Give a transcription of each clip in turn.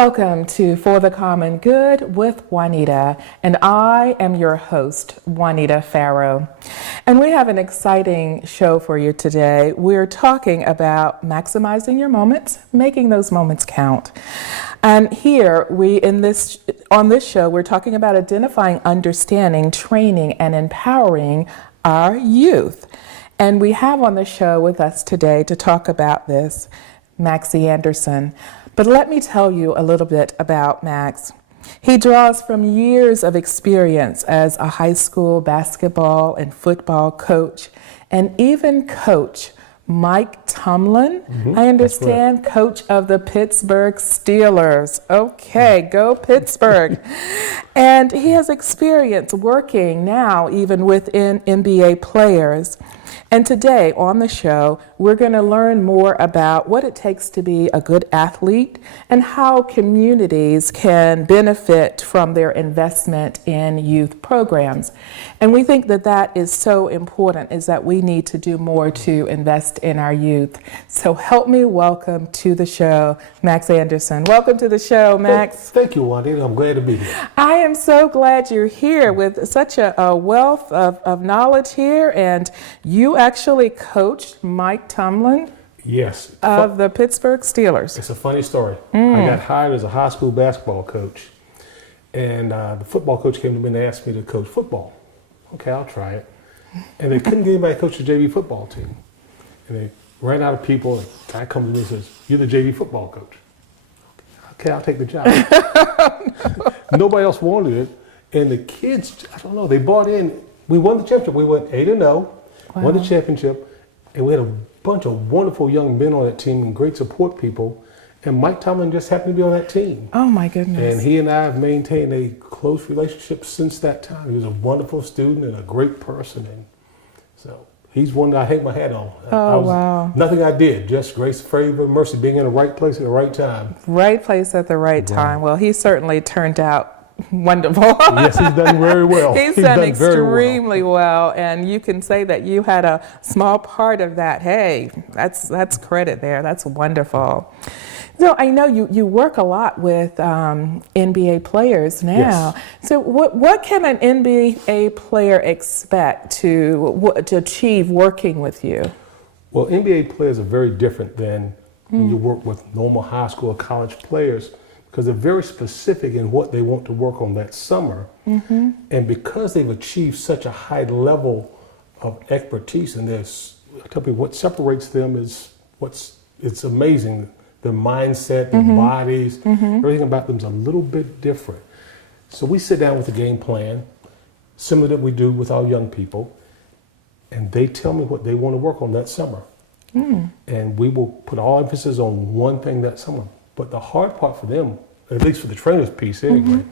Welcome to For the Common Good with Juanita, and I am your host, Juanita Farrow. And we have an exciting show for you today. We're talking about maximizing your moments, making those moments count. And here on this show, we're talking about identifying, understanding, training, and empowering our youth. And we have on the show with us today to talk about this, Maxie Anderson. But let me tell you a little bit about Max. He draws from years of experience as a high school basketball and football coach, and even coach Mike Tomlin, I understand, coach of the Pittsburgh Steelers. Okay, go Pittsburgh. And he has experience working now even within NBA players. And today on the show, we're going to learn more about what it takes to be a good athlete and how communities can benefit from their investment in youth programs. And we think that that is so important, is that we need to do more to invest in our youth. So help me welcome to the show, Max Anderson. Welcome to the show, Max. Thank you, Juanita. I'm glad to be here. I am so glad you're here with such a wealth of knowledge here, and you actually coached Mike Tomlin of the Pittsburgh Steelers. It's a funny story. I got hired as a high school basketball coach, and the football coach came to me and asked me to coach football. Okay, I'll try it. And they couldn't get anybody to coach the JV football team. And they ran out of people, and the guy comes to me and says, "You're the JV football coach." Okay, I'll take the job. Nobody else wanted it. And the kids, I don't know, they bought in. We won the championship. We went 8-0. Wow. Won the championship, and we had a bunch of wonderful young men on that team and great support people, and Mike Tomlin just happened to be on that team. Oh my goodness. And he and I have maintained a close relationship since that time. He was a wonderful student and a great person, and so he's one that I hang my hat on. Wow. Nothing I did, just grace, favor, mercy, being in the right place at the right time. Right place at the right time. Well, he certainly turned out wonderful. Yes, he's done very well. He's done extremely well, and you can say that you had a small part of that. Hey, that's credit there. That's wonderful. So I know you work a lot with NBA players now. Yes. So what can an NBA player expect to achieve working with you? Well, NBA players are very different than when you work with normal high school or college players, because they're very specific in what they want to work on that summer. And because they've achieved such a high level of expertise in this, I tell people what separates them is it's amazing. Their mindset, their bodies, everything about them is a little bit different. So we sit down with a game plan, similar that we do with our young people, and they tell me what they want to work on that summer. And we will put all emphasis on one thing that summer. But the hard part for them, at least for the trainers piece anyway,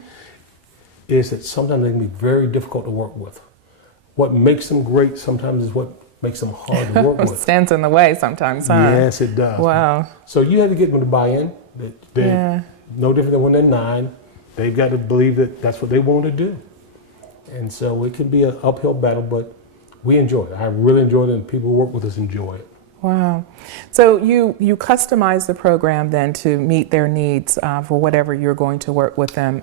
is that sometimes they can be very difficult to work with. What makes them great sometimes is what makes them hard to work with. Stands in the way sometimes, huh? Yes, it does. Wow. So you have to get them to buy in. They're no different than when they're 9. They've got to believe that that's what they want to do. And so it can be an uphill battle, but we enjoy it. I really enjoy it, and people who work with us enjoy it. Wow. So you customize the program then to meet their needs for whatever you're going to work with them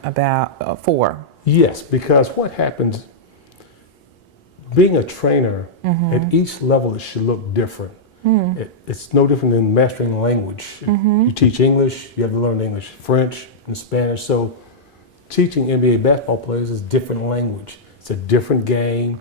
for? Yes, because what happens, being a trainer, at each level it should look different. It's no different than mastering language. You teach English, you have to learn English, French, and Spanish. So teaching NBA basketball players is different language. It's a different game.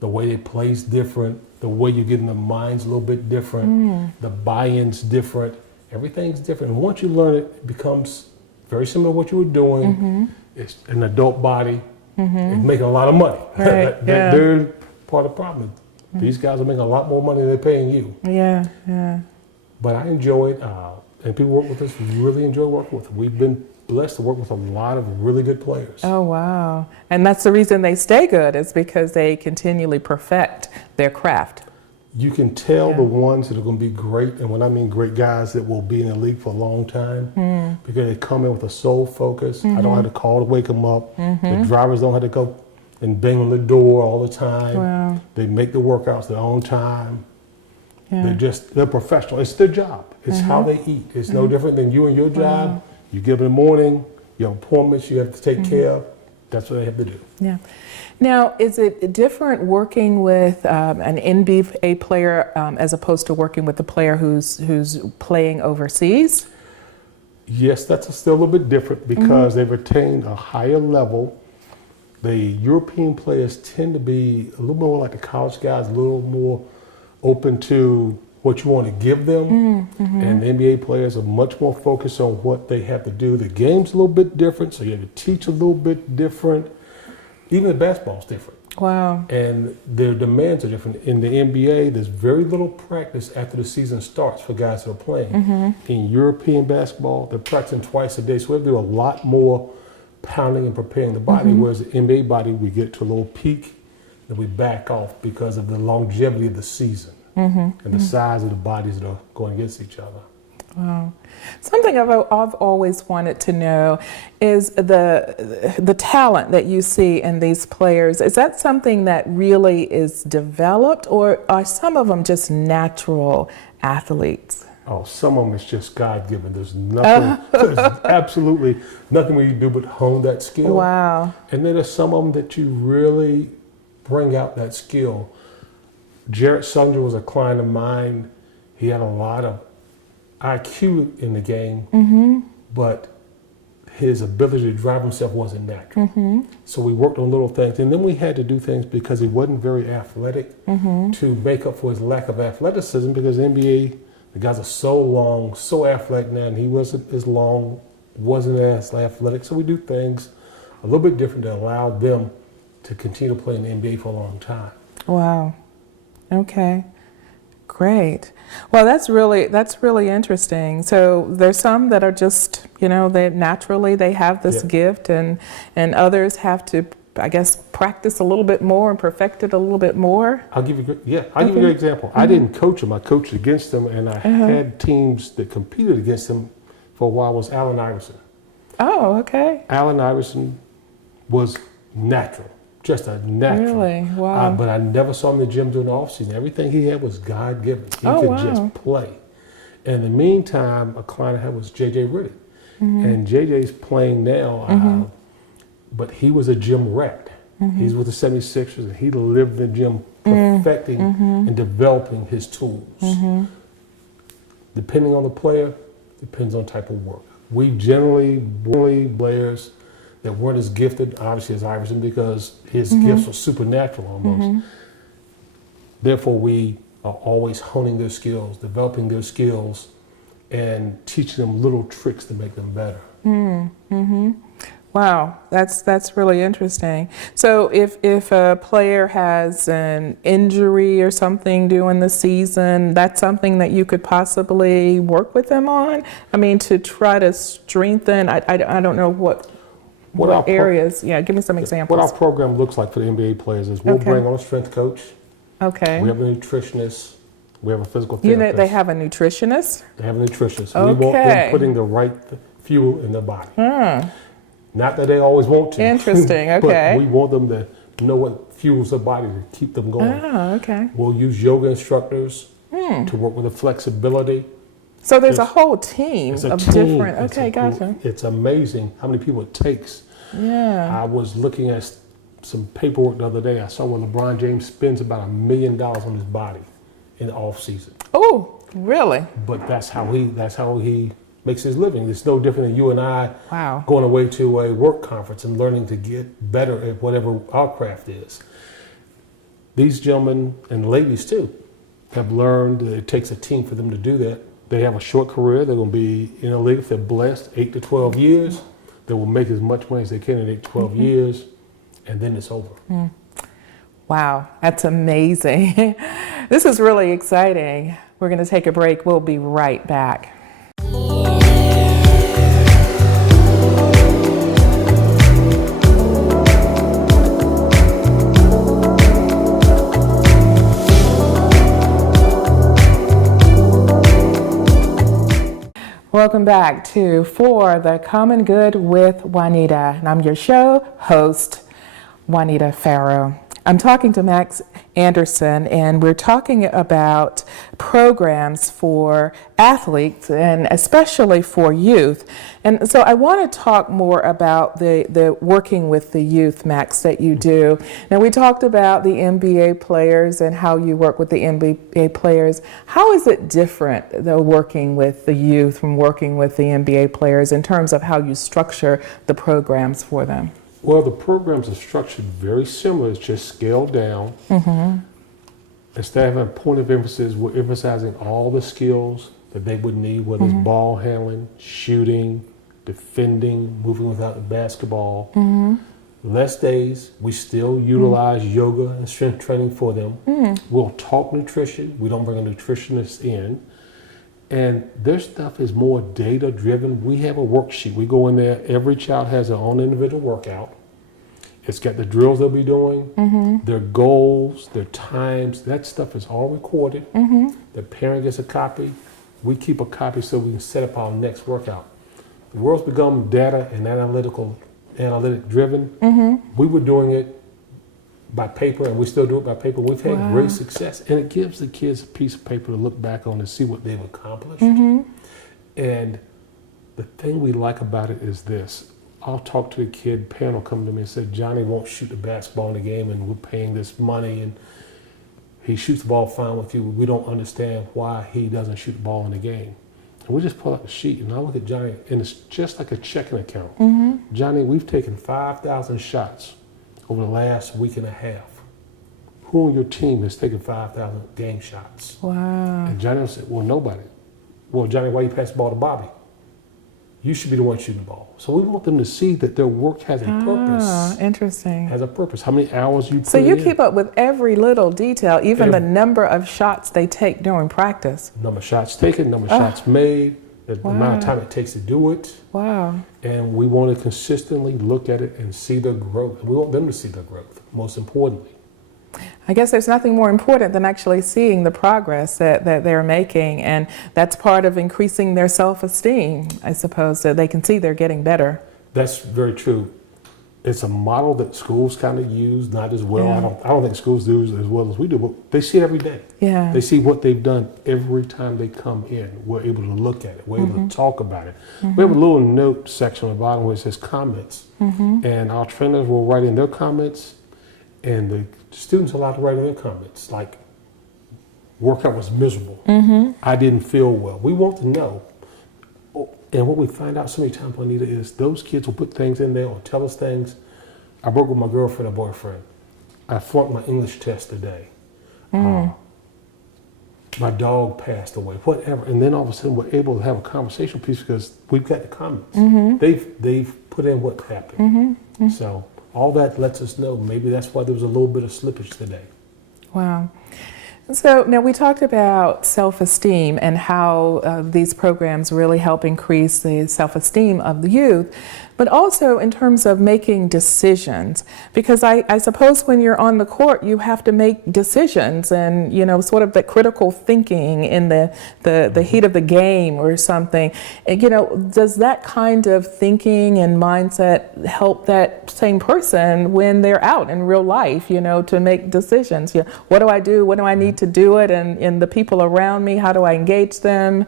The way they play is different. The way you get in their minds a little bit different. The buy-in's different. Everything's different. And once you learn it, it becomes very similar to what you were doing. It's an adult body. It's making a lot of money. Right. They're part of the problem. These guys are making a lot more money than they're paying you. Yeah. But I enjoy it, and people who work with us really enjoy working with them. We've been blessed to work with a lot of really good players. Oh, wow. And that's the reason they stay good, is because they continually perfect their craft. You can tell the ones that are going to be great, and when I mean great, guys that will be in the league for a long time, because they come in with a sole focus. I don't have to call to wake them up. The drivers don't have to go and bang on the door all the time. Wow. They make the workouts their own time. They're professional. It's their job. It's how they eat. It's no different than you and your job. You get up in the morning, you have appointments you have to take care of. That's what they have to do. Yeah. Now, is it different working with an NBA player as opposed to working with a player who's playing overseas? Yes, that's still a little bit different because they've attained a higher level. The European players tend to be a little more like the college guys, a little more open to what you want to give them. And the NBA players are much more focused on what they have to do. The game's a little bit different, so you have to teach a little bit different. Even the basketball's different. Wow. And their demands are different. In the NBA, there's very little practice after the season starts for guys that are playing. In European basketball, they're practicing twice a day, so we have to do a lot more pounding and preparing the body, whereas the NBA body, we get to a little peak, then we back off because of the longevity of the season and the size of the bodies that are going against each other. Wow. Something I've always wanted to know is the talent that you see in these players. Is that something that really is developed, or are some of them just natural athletes? Oh, some of them is just God-given. There's nothing, there's absolutely nothing we can do but hone that skill. Wow. And then there's some of them that you really bring out that skill. Jarrett Sanders was a client of mine. He had a lot of IQ in the game, but his ability to drive himself wasn't natural. So we worked on little things, and then we had to do things because he wasn't very athletic to make up for his lack of athleticism, because NBA, the guys are so long, so athletic now, and he wasn't as long, wasn't as athletic. So we do things a little bit different that allowed them to continue to play in the NBA for a long time. Wow. Okay. Great. Well, that's really interesting. So there's some that are just, they naturally they have this gift, and others have to, I guess, practice a little bit more and perfect it a little bit more. I'll give you a good example. I didn't coach them. I coached against them, and I had teams that competed against them for a while. Was Allen Iverson. Oh, okay. Allen Iverson was natural. Just a natural. Really? Wow. But I never saw him in the gym during the offseason. Everything he had was God-given. He could just play. And in the meantime, a client I had was J.J. Riddick. And J.J.'s playing now, but he was a gym rat. He's with the 76ers, and he lived in the gym perfecting and developing his tools. Depending on the player, depends on type of work. We generally players that weren't as gifted, obviously, as Iverson, because his gifts were supernatural almost. Therefore, we are always honing their skills, developing their skills, and teaching them little tricks to make them better. Wow, that's really interesting. So if a player has an injury or something during the season, that's something that you could possibly work with them on? I mean, to try to strengthen, I don't know what areas. Give me some examples. What our program looks like for the NBA players is we'll bring on a strength coach. Okay. We have a nutritionist. We have a physical therapist. They have a nutritionist? They have a nutritionist. Okay. We want them putting the right fuel in their body. Not that they always want to. Interesting, okay. But we want them to know what fuels their body to keep them going. Okay. We'll use yoga instructors to work with the flexibility. So there's a whole team of different. Okay, gotcha. It's amazing how many people it takes. Yeah. I was looking at some paperwork the other day. I saw when LeBron James spends about $1 million on his body in the off season. Oh, really? But that's how he makes his living. It's no different than you and I going away to a work conference and learning to get better at whatever our craft is. These gentlemen and ladies too have learned that it takes a team for them to do that. They have a short career. They're going to be in a league if they're blessed 8 to 12 years. They will make as much money as they can in 8 to 12 years, and then it's over. Wow, that's amazing. This is really exciting. We're going to take a break. We'll be right back. Welcome back to For the Common Good with Juanita, and I'm your show host, Juanita Farrow. I'm talking to Max Anderson, and we're talking about programs for athletes and especially for youth. And so I want to talk more about the working with the youth, Max, that you do. Now, we talked about the NBA players and how you work with the NBA players. How is it different, though, working with the youth from working with the NBA players in terms of how you structure the programs for them? Well, the programs are structured very similar. It's just scaled down. Instead of having a point of emphasis, we're emphasizing all the skills that they would need, whether it's ball handling, shooting, defending, moving without the basketball. Less days, we still utilize yoga and strength training for them. We'll talk nutrition. We don't bring a nutritionist in. And their stuff is more data driven. We have a worksheet. We go in there, every child has their own individual workout. It's got the drills they'll be doing, their goals, their times. That stuff is all recorded. The parent gets a copy. We keep a copy so we can set up our next workout. The world's become data and analytic driven. We were doing it by paper, and we still do it by paper. We've had great success, and it gives the kids a piece of paper to look back on and see what they've accomplished. And the thing we like about it is this. I'll talk to the kid, parent will come to me and say, Johnny won't shoot the basketball in the game, and we're paying this money, and he shoots the ball fine with you. We don't understand why he doesn't shoot the ball in the game. And we just pull out the sheet, and I look at Johnny, and it's just like a checking account. Johnny, we've taken 5,000 shots over the last week and a half. Who on your team has taken 5,000 game shots? Wow. And Johnny said, well, nobody. Well, Johnny, why you pass the ball to Bobby? You should be the one shooting the ball. So we want them to see that their work has a purpose. Interesting. Has a purpose. How many hours you put So you in. keep up with every little detail, even the number of shots they take during practice. Number of shots taken, number of shots made, the amount of time it takes to do it. Wow. And we want to consistently look at it and see their growth. We want them to see their growth, most importantly. I guess there's nothing more important than actually seeing the progress that they're making, and that's part of increasing their self-esteem, I suppose, so they can see they're getting better. That's very true. It's a model that schools kind of use, not as well. I don't think schools do as well as we do, but they see it every day. Yeah. They see what they've done every time they come in. We're able to look at it. We're able to talk about it. We have a little note section on the bottom where it says comments, and our trainers will write in their comments, and the students are allowed to write in their comments, like, workout was miserable. I didn't feel well. We want to know. And what we find out so many times, Juanita, is those kids will put things in there or tell us things. I broke with my girlfriend or boyfriend. I flunked my English test today. My dog passed away, whatever. And then all of a sudden we're able to have a conversation piece because we've got the comments. They've put in what happened. So all that lets us know maybe that's why there was a little bit of slippage today. Wow. So now we talked about self-esteem and how these programs really help increase the self-esteem of the youth, but also in terms of making decisions, because I suppose when you're on the court you have to make decisions, and sort of the critical thinking in the heat of the game or something. Does that kind of thinking and mindset help that same person when they're out in real life, to make decisions? What do I do? What do I need to do it? And the people around me, how do I engage them?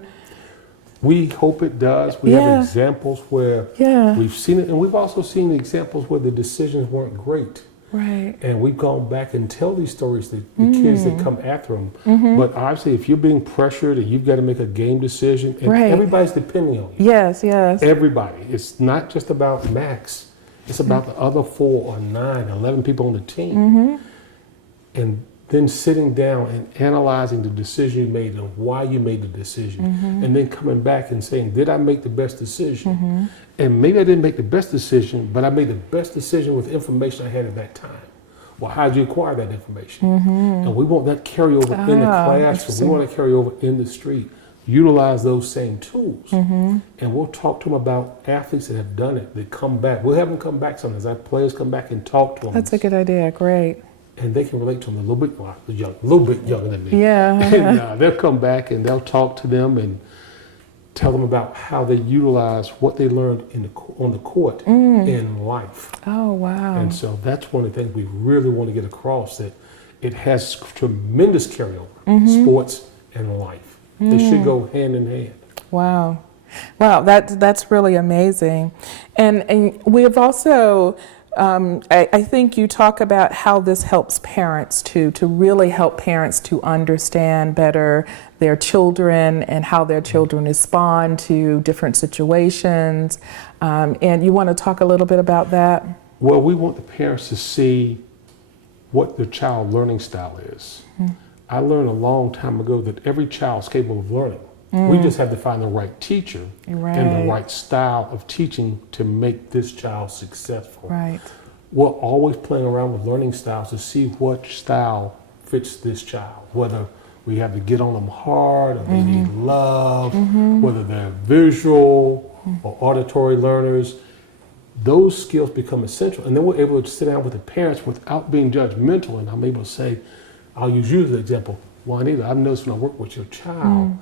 We hope it does. We have examples where we've seen it, and we've also seen examples where the decisions weren't great. Right. And we've gone back and tell these stories to the kids that come after them. But obviously, if you're being pressured and you've got to make a game decision, and everybody's depending on you. Yes. Everybody. It's not just about Max. It's about the other 4 or 9, 11 people on the team. And then sitting down and analyzing the decision you made and why you made the decision, and then coming back and saying, did I make the best decision? And maybe I didn't make the best decision, but I made the best decision with information I had at that time. Well, how did you acquire that information? And we want that carryover in the classroom. We want to carry over in the street. Utilize those same tools. And we'll talk to them about athletes that have done it, that come back. We'll have them come back sometimes. Our players come back and talk to them. That's a good idea. Great. And they can relate to them a little bit younger than me. Yeah. And they'll come back and they'll talk to them and tell them about how they utilize what they learned on the court in life. Oh, wow. And so that's one of the things we really want to get across, that it has tremendous carryover, sports and life. They should go hand in hand. Wow. Wow, that's really amazing. And we have also, I think you talk about how this helps parents to really help parents to understand better their children and how their children respond to different situations. And you want to talk a little bit about that? Well, we want the parents to see what their child learning style is. I learned a long time ago that every child is capable of learning. We just have to find the right teacher and the right style of teaching to make this child successful. Right. We're always playing around with learning styles to see what style fits this child, whether we have to get on them hard or they need love, whether they're visual or auditory learners. Those skills become essential, and then we're able to sit down with the parents without being judgmental, and I'm able to say, I'll use you as an example. Juanita, I've noticed when I work with your child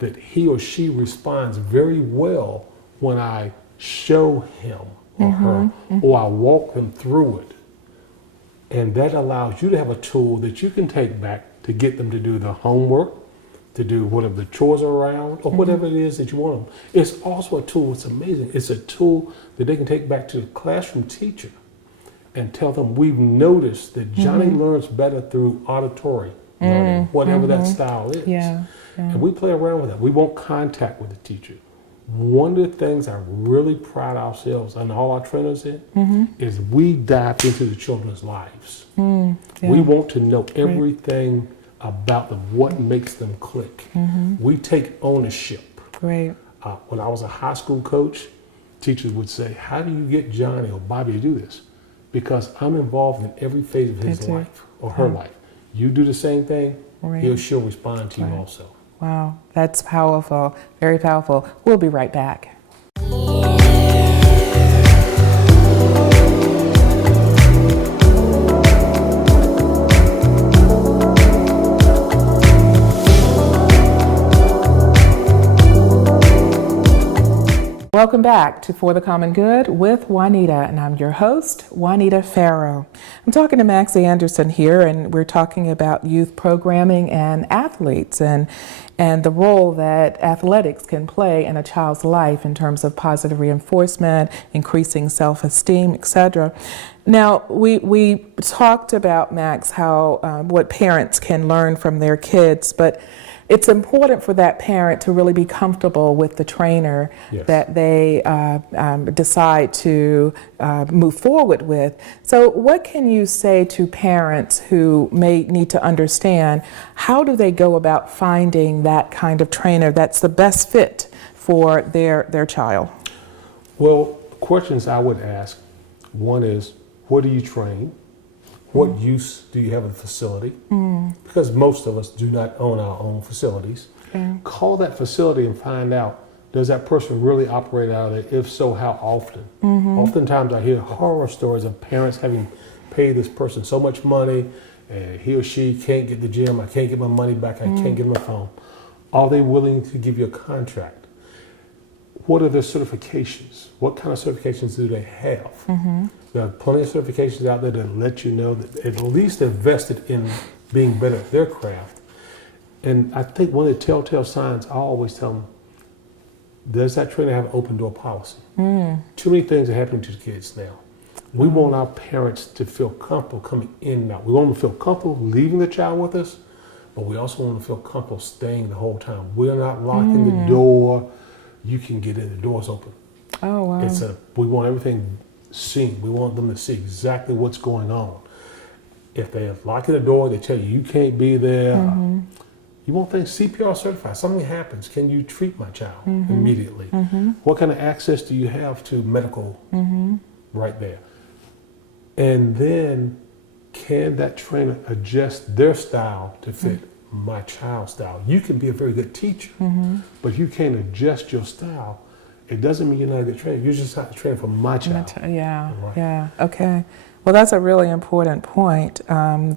that he or she responds very well when I show him or her, or I walk them through it. And that allows you to have a tool that you can take back to get them to do the homework, to do whatever the chores are around, or whatever it is that you want them. It's also a tool, it's amazing. It's a tool that they can take back to the classroom teacher and tell them, we've noticed that Johnny learns better through auditory learning, whatever that style is. Yeah. And we play around with that. We want contact with the teacher. One of the things I really pride ourselves and all our trainers in is we dive into the children's lives. We want to know everything about them, what makes them click. We take ownership. Great. When I was a high school coach, teachers would say, how do you get Johnny or Bobby to do this? Because I'm involved in every phase of his life or her life. You do the same thing, he or she'll respond to you also. Wow, that's powerful, very powerful. We'll be right back. Welcome back to For the Common Good with Juanita, and I'm your host, Juanita Farrow. I'm talking to Maxie Anderson here, and we're talking about youth programming and athletes and the role that athletics can play in a child's life in terms of positive reinforcement, increasing self-esteem, etc. Now, we talked about, Max, how what parents can learn from their kids, but it's important for that parent to really be comfortable with the trainer that they decide to move forward with. So what can you say to parents who may need to understand, how do they go about finding that kind of trainer that's the best fit for their child? Well, questions I would ask, one is, what do you train? What use do you have of the facility? Because most of us do not own our own facilities. Call that facility and find out, does that person really operate out of it? If so, how often? Oftentimes I hear horror stories of parents having paid this person so much money, and he or she can't get the gym, I can't get my money back, I can't get my phone. Are they willing to give you a contract? What are their certifications? What kind of certifications do they have? There are plenty of certifications out there that let you know that at least they're vested in being better at their craft. And I think one of the telltale signs, I always tell them, does that trainer have an open door policy? Too many things are happening to the kids now. We want our parents to feel comfortable coming in and out. We want them to feel comfortable leaving the child with us, but we also want them to feel comfortable staying the whole time. We're not locking the door. You can get in, the door's open. Oh, wow. We want everything seen. We want them to see exactly what's going on. If they're locking the door, they tell you can't be there. You want things CPR certified. Something happens. Can you treat my child immediately? What kind of access do you have to medical right there? And then can that trainer adjust their style to fit my child's style? You can be a very good teacher, but if you can't adjust your style, it doesn't mean you're not a good trainer. You're just not a trainer for my child. Yeah, okay. Well, that's a really important point.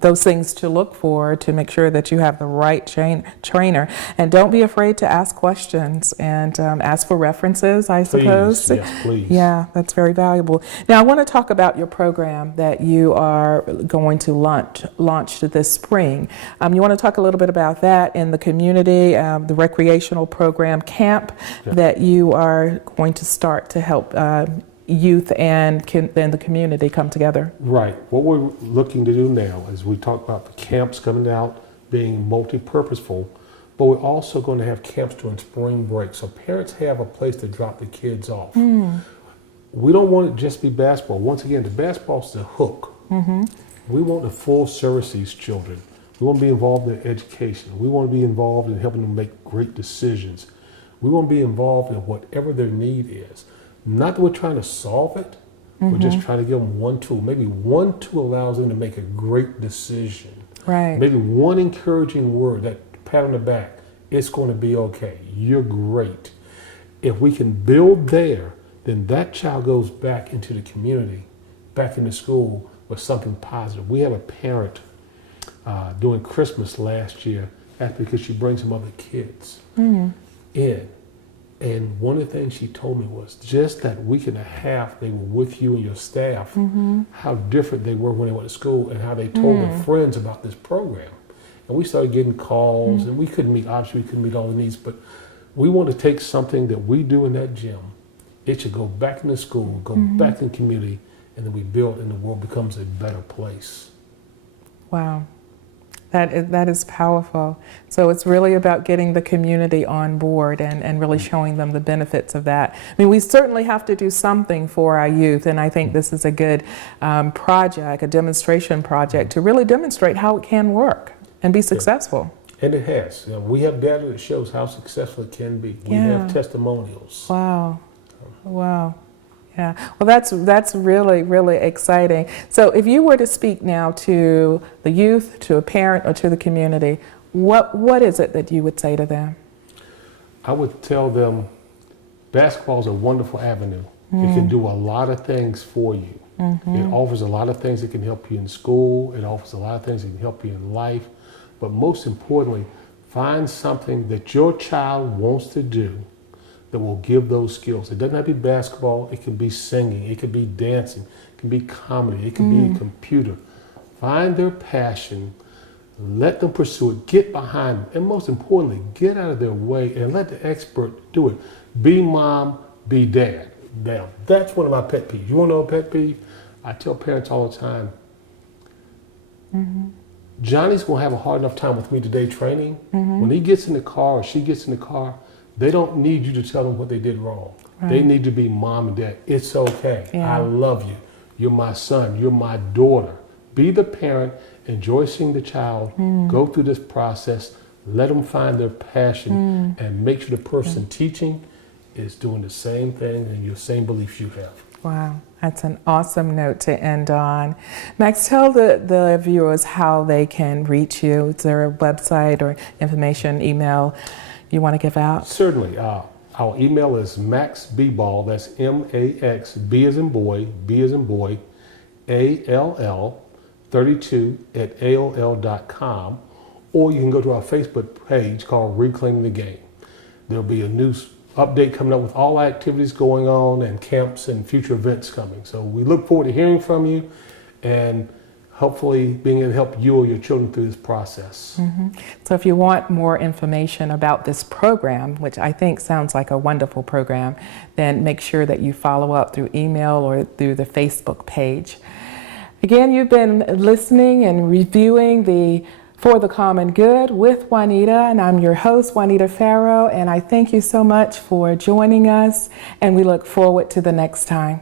Those things to look for to make sure that you have the right trainer. And don't be afraid to ask questions and ask for references, I suppose. Please, yes, please. Yeah, that's very valuable. Now, I want to talk about your program that you are going to launch this spring. You want to talk a little bit about that in the community, the recreational program camp that you are going to start to help youth and the community come together. Right. What we're looking to do now is we talk about the camps coming out being multi-purposeful, but we're also going to have camps during spring break, so parents have a place to drop the kids off. We don't want it just to be basketball. Once again, the basketball is the hook. We want the full service these children. We want to be involved in their education. We want to be involved in helping them make great decisions. We want to be involved in whatever their need is. Not that we're trying to solve it, we're just trying to give them one tool. Maybe one tool allows them to make a great decision. Right. Maybe one encouraging word, that pat on the back, it's going to be okay, you're great. If we can build there, then that child goes back into the community, back into school with something positive. We have a parent during Christmas last year, that's because she brings some other kids in. And one of the things she told me was just that week and a half they were with you and your staff, how different they were when they went to school and how they told their friends about this program. And we started getting calls and we couldn't meet, obviously we couldn't meet all the needs, but we want to take something that we do in that gym. It should go back into school, go back in the community, and then we build and the world becomes a better place. Wow. That is powerful. So it's really about getting the community on board and really showing them the benefits of that. I mean, we certainly have to do something for our youth, and I think this is a good project, a demonstration project, to really demonstrate how it can work and be successful. And it has. You know, we have data that shows how successful it can be. We have testimonials. Wow. Wow. Yeah, well, that's really, really exciting. So if you were to speak now to the youth, to a parent, or to the community, what is it that you would say to them? I would tell them basketball is a wonderful avenue. It can do a lot of things for you. It offers a lot of things that can help you in school. It offers a lot of things that can help you in life. But most importantly, find something that your child wants to do that will give those skills. It doesn't have to be basketball, it can be singing, it can be dancing, it can be comedy, it can be a computer. Find their passion, let them pursue it, get behind them, and most importantly, get out of their way and let the expert do it. Be mom, be dad. Now, that's one of my pet peeves. You wanna know a pet peeve? I tell parents all the time, Johnny's gonna have a hard enough time with me today training. When he gets in the car or she gets in the car, they don't need you to tell them what they did wrong. They need to be mom and dad. It's okay. I love you. You're my son. You're my daughter. Be the parent. Enjoy seeing the child go through this process. Let them find their passion and make sure the person teaching is doing the same thing and your same beliefs you have. Wow, that's an awesome note to end on. Max, tell the viewers how they can reach you. Is there a website or information, email you want to give out? Certainly. Our email is maxbball, that's M-A-X, B as in boy, B as in boy, A-L-L, 32 at AOL.com, or you can go to our Facebook page called Reclaiming the Game. There'll be a news update coming up with all activities going on and camps and future events coming. So we look forward to hearing from you and hopefully being able to help you or your children through this process. So if you want more information about this program, which I think sounds like a wonderful program, then make sure that you follow up through email or through the Facebook page. Again, you've been listening and reviewing the For the Common Good with Juanita, and I'm your host, Juanita Farrow, and I thank you so much for joining us, and we look forward to the next time.